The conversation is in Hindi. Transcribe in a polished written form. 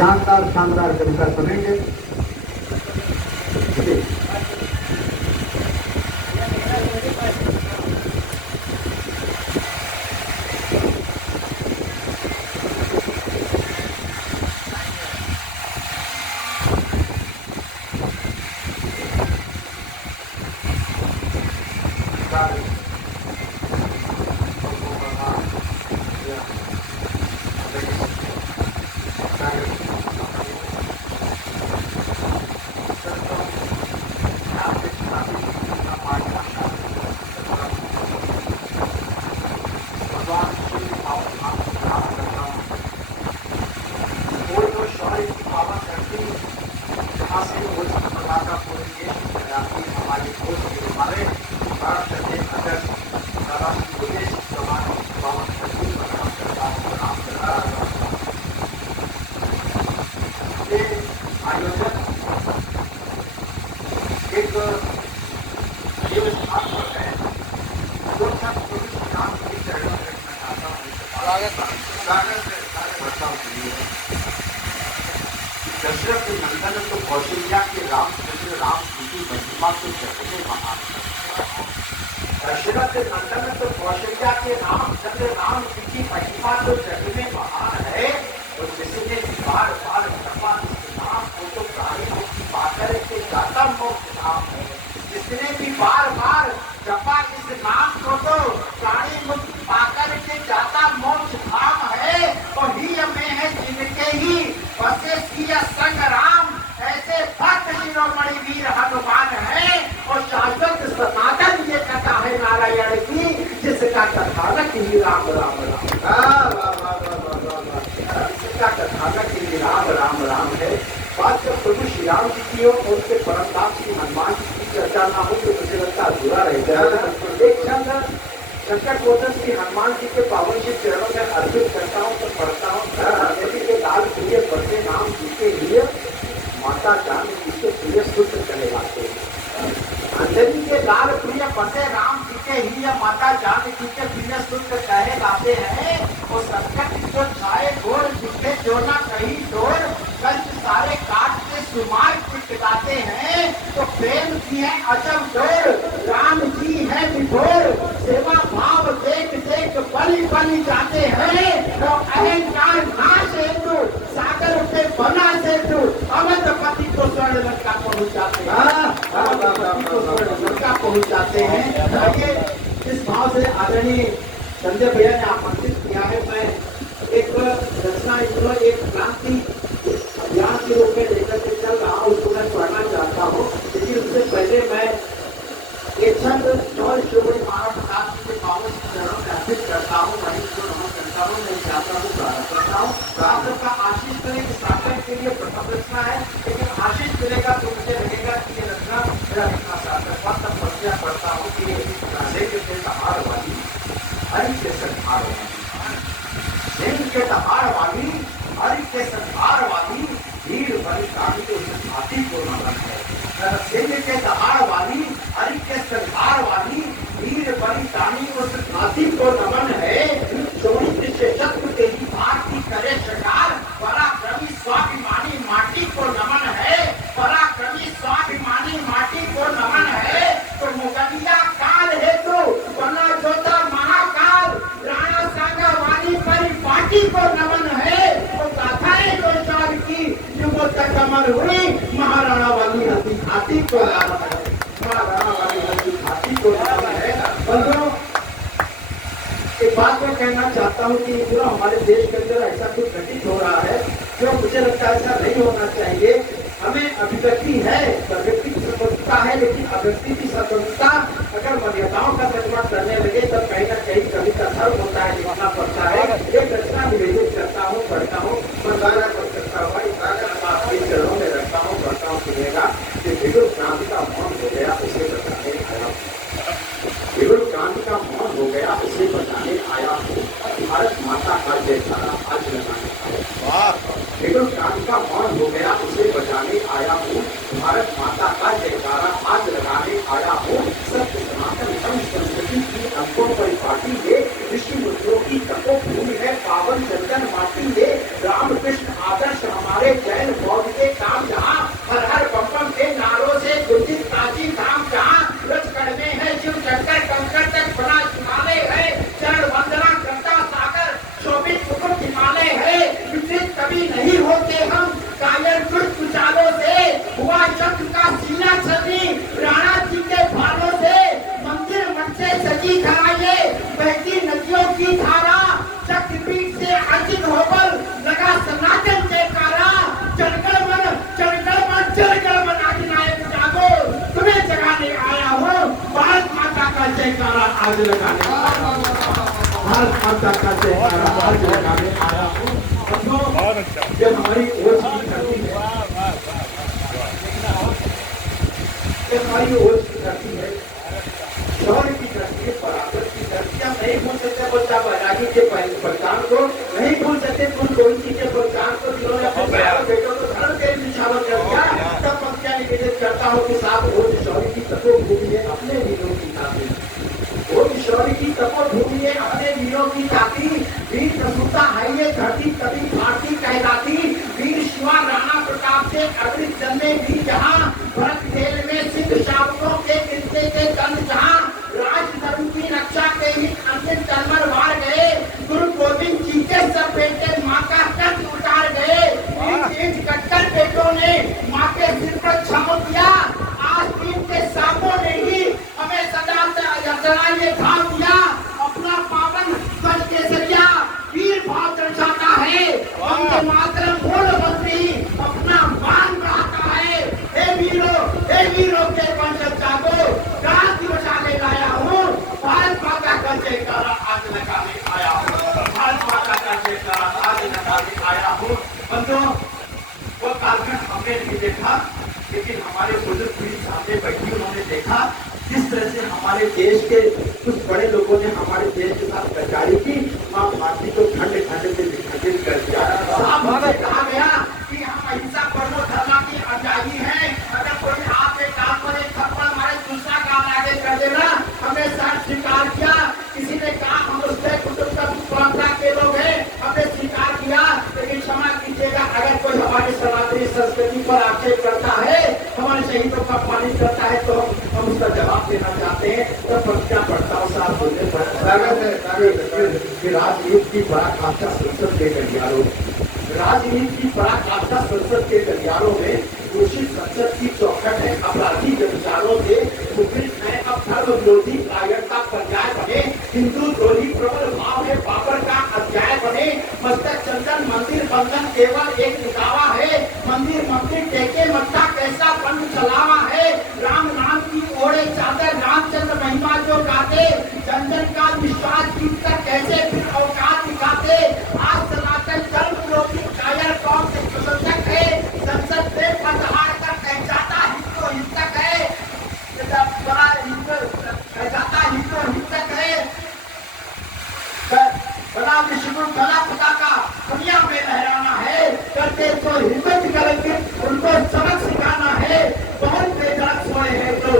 शानदार शानदार कविता सुनेंगे। दशरथ नंदन तो कौशल्या के रामचंद्र राम की महिमा तो जग में महान। दशरथ नंदन तो कौशल्या के रामचंद्र राम की महिमा तो जग में महान है। और जिसने बार बार जपा इस नाम को तो प्राणी मुक्ति पाकर के जाता मोक्ष धाम है। जिसने भी बार बार जपा इस नाम को तो प्राणी मुक्ति पाकर के जाता मोक्ष धाम है। और ही में है जिनके ही बसे सिया संग्राम ऐसे भक्त शिरोमणि वीर हनुमान है। और शाश्वत सनातन ये कथा है नारायण की, जिसका कथानक ही राम राम राम, जिसका कथानक ही राम राम राम है। बात जब प्रभु श्री राम जी की और उनके परमदास श्री हनुमान जी की चर्चा ना हो तो मुझे लगता अधूरा रह जाएगा। एक क्षण शंकर कोटन श्री हनुमान जी के पावन श्री चरणों में अर्पित करता हूँ तो पढ़ता हूँ। देवी के लाल प्रिय बढ़ते नाम जी के लिए माता जानकी के प्रिय सूत्र चले जाते हैं। देवी के लाल प्रिय बसे राम जी के ही माता जानकी के प्रिय सूत्र कहे जाते हैं। और संकट जो छाए घोर दिखे जो ना कहीं डोर कंच सारे काट के सुमार चिटकाते हैं। तो प्रेम की है अजब डोर राम जी है विभोर, सेवा भाव देख देख बलि बलि जाते हैं। तो अहंकार नाश हेतु सागर पे बना सेतु अवधपति को स्वर्ण लंका पहुंचाते हैं, लंका पहुंचाते हैं। ये इस भाव से आदरणीय संजय भैया ने आमंत्रित किया है। मैं एक रचना एक क्रांति अभियान के रूप में लेकर के चल रहा हूँ, उसको मैं पढ़ना चाहता हूँ। लेकिन उससे पहले मैं ये छंद और शिरोमणि महाराज प्रताप जी के पावन चरणों में अर्पित करता हूँ, वहीं को नमन करता हूँ। मैं चाहता हूँ प्रारंभ करता हूँ। प्रारंभ का आशीष करें कि सार्थक के लिए प्रथम रचना है, लेकिन आशीष मिलेगा तो मुझे लगेगा कि ये रचना मेरा लिखना सार्थक हुआ। तब प्रश्न पढ़ता हूँ कि के सहार वाली हरि के संहार वाली, के सहार वाली हरि के संहार वाली भीड़ बड़ी काली को हाथी को नमन है। सिंह के दहाड़ वाली हरि के संहार वाली वीर बड़ी काली उस हाथी को नमन है। शत्रु तेजी भारती करे शकार पराक्रमी स्वाभिमानी माटी को नमन है। पराक्रमी स्वाभिमानी माटी को नमन है। तो मुगलिया काल हेतु बना जोता महाकाल राणा सागा वाली परिपाटी को नमन है। तो गाथाएं जो चार की युगों तक अमर हुई महाराणा वाली हाथी को नमन है। महाराणा वाली हाथी को नमन है। बंधुओं, एक बात मैं कहना चाहता हूँ कि पूरा हमारे देश के अंदर ऐसा कुछ घटित हो रहा है जो मुझे लगता है ऐसा नहीं होना चाहिए। हमें अभिव्यक्ति है, व्यक्ति की स्वतंत्रता है, लेकिन अभिव्यक्ति की स्वतंत्रता अगर मर्यादाओं का निर्माण करने लगे तब कहीं ना कहीं कभी का धर्म होता है, लिखना पड़ता है। एक रचना निवेदित करता हूँ, पढ़ता हूँ, मंदाना कर सकता हुआ आपके चरणों में रखता हूँ, पढ़ता हूँ। सुनेगा कि विगुण क्रांति का मौन हो गया उसे बताने आया, विगुण क्रांति का मौन हो गया उसे बताने आया हूँ। भारत माता का जयकारा आज लगाने आया, विगुण क्रांति का मौन हो गया उसे बचाने आया हूँ। भारत माता का जयकारा आज लगाने आया हूँ। सत्य सनातन धर्म संस्कृति की अंकों परिपाटी ये ऋषि मुनियों की तपोभूमि है, पावन चंदन माटी ये रामकृष्ण आदर्श हमारे हमारे जैन बौद्ध के काम जहाँ हर हर बम के नारों से गुंजित प्राचीन धाम जहाँ रचकड़ में है शिव शंकर कंकर तक बना हिमालय है चरण वंदना करता सागर शोभित मुकुट हिमालय है विचलित कभी नहीं होते हम कायर दुष्ट कुचालों से हुआ चक्र का सीना छवि राणा जी के भालों से मंदिर मठ से सजी धराए बहती नदियों की धारा चक्रपीठ से अर्जित होकर लगा सनातन जयकारा जनगण मन अधिनायक जागो तुम्हें जगाने आया हूँ भारत माता का जयकारा आज लगाने भारत माता का जयकारा आज लगाने आया हूँ। जब हमारी ओर की धरती है जब हमारी ओर की धरती है शौर्य की धरती है पराक्रम की धरती हम नहीं भूल सकते बच्चा बैरागी के पहचान को नहीं भूल सकते कुल गोविंद के पहचान को जिन्होंने अपने बेटों को धर्म के निशाना कर दिया तब पंक्तियां निवेदित करता हूँ कि साथ वो शौर्य की तपोभूमि है अपने वीरों की खातिर वो शौर्य की तपोभूमि है अपने वीरों की खातिर वीर प्रसूता है ये धरती कभी भारती कहलाती वीर शिवा राणा प्रताप से अमृत जन्मे भी जहाँ भरत खेल में सिद्ध शावकों के कृत्य के दंड जहाँ राज धर्म की रक्षा के ही अंतिम तलवार वार गए गुरु गोविंद जी के सब बेटे माँ का कर्ज उतार गए तेज कट्टर बेटों ने माँ के सिर पर छाव दिया आज दिन के सामों ने ही हमें सदा ये भाव दिया अपना पावन ध्वज केसरिया वीर भाव दर्शाता है वंदे मातरम बोल बंदी अपना मान बढ़ाता है हे वीरों के वंशज जागो गांधी बचाने लाया हूँ भारत माता का जयकारा आज लगाने आया हूँ भारत माता का जयकारा आज लगाने आया हूँ। बंधुओं वो कालखंड हमने नहीं देखा लेकिन हमारे बुजुर्ग पीढ़ी सामने बैठी उन्होंने देखा जिस तरह से हमारे देश के कुछ बड़े लोगों ने हमारे देश के साथ गद्दारी की माँ भारती को खंड खंड से विभाजित कर दिया कहा गया कि हम अहिंसा परमो धर्म की अनुयायी हैं अगर कोई आप एक काम पर एक थप्पड़ मारे दूसरा काम आगे कर देना हमने साथ स्वीकार किया किसी ने कहा हम उसके कुटुंब का परंपरा के लोग हैं हमने स्वीकार किया लेकिन क्षमा कीजिएगा अगर कोई हमारी सनातनी संस्कृति पर आक्षेप करता है हमारे शहीदों का पालन करता है तो हम उसका जवाब देना चाहते हैं तो पंक्तियां पढ़ता हूँ साथ बोलने पर राजनीति की पराकाष्ठा संसद के गलियारों राजनीति की पराकाष्ठा संसद के गलियारों में घोषित संसद की चौखट है अपराधी विचारों से मुखरित है अब धर्म विरोधी कायरता पर्याय बने हिंदू द्रोही प्रबल भाव है बाबर का अध्याय बने मस्तक चंदन मंदिर बंधन केवल एक दिखावा है मंदिर टेके मत्था कैसा बंद चलावा है राम नाम की ओढ़े चादर रामचंद्र महिमा जो गाते जन जन का विश्वास जीत कर कैसे फिर औकात दिखाते आज सनातन धर्म विरोधी कायर कौन से प्रशंसक है संसद में पदहार कर कह जाता हिंदू हिंसक है बड़ा कह जाता हिंदू हिंसक है बड़ा विष्णु कला पताका दुनिया में लहराना है करते तो हिम्मत करेंगे उनको सबक सिखाना है बहुत बेजान सोए हैं तो